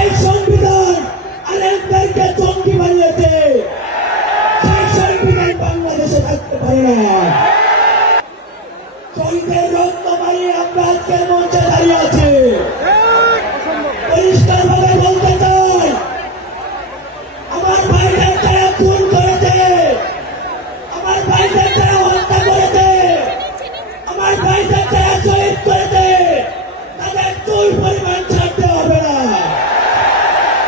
এই সংবিধান আরেকদেরকে জঙ্গি বানিয়েছে, সেই সংবিধান বাংলাদেশে থাকতে পারে না। শহীদের রক্ত মারিয়ে আমরা আজকে মঞ্চে দাঁড়িয়ে আছি। পরিষ্কার ভাবে বলতে চাই, আমার ভাইদের যারা খুন করেছে, আমার ভাইদের যারা হত্যা করেছে, আমার ভাইদের যারা শহীদ করেছে, তাদের চুল পরিমাণ ছাড়তে হবে না।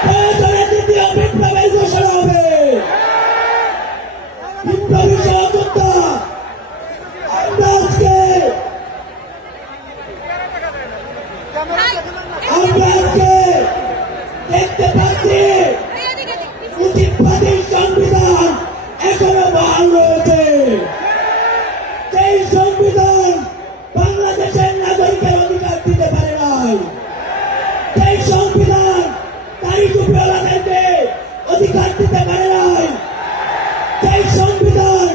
প্রয়োজনে দ্বিতীয় বিপ্লবের ঘোষণা হবে। বিপ্লবী সহযোদ্ধা আমরা আজকে দেখতে পাচ্ছি মুজিববাদী সংবিধান এখনো বহাল রয়েছে। সেই সংবিধান বাংলাদেশের নাগরিকের অধিকার দিতে পারে নাই। সেই সংবিধান দাড়ি টুপিওয়ালাদেরকে অধিকার দিতে পারে নাই। সেই সংবিধান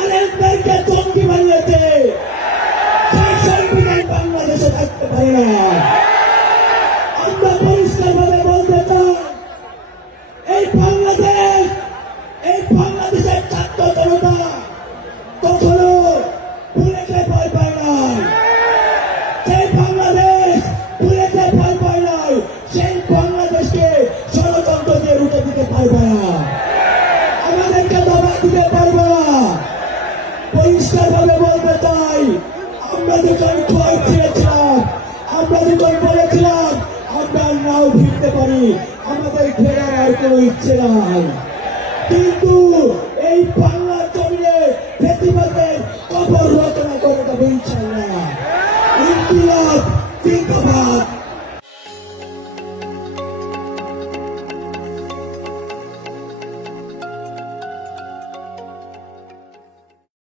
আরেকদেরকে জঙ্গি বানিয়েছে। সেই সংবিধান বাংলাদেশে থাকতে পারে না। আমরা পরিষ্কার ভাবে বলতে চাই, এই বাংলাদেশের ছাত্র জনতা কখনো ভুলেতে ভয় পায় নাই। সেই বাংলাদেশ ভুলেতে ভয় পায় নাই। সেই বাংলাদেশকে ষড়যন্ত্র দিয়ে রুখে দিতে পারবে না, আমাদেরকে দবা দিতে পারবে না। পরিষ্কার ভাবে বলতে চাই, আমরা যখন ভয় ছিঁড়েছিলাম, আমরা যখন বলেছিলাম আমরা নাও ফিরতে পারি, আমাদের ফেরার আর কোনো ইচ্ছে নাই। কিন্তু এই বাংলার জমিনে ফেসিবাদের কবর রচনা করে দেবো ইনশাআল্লাহ। ইনকিলাব জিন্দাবাদ।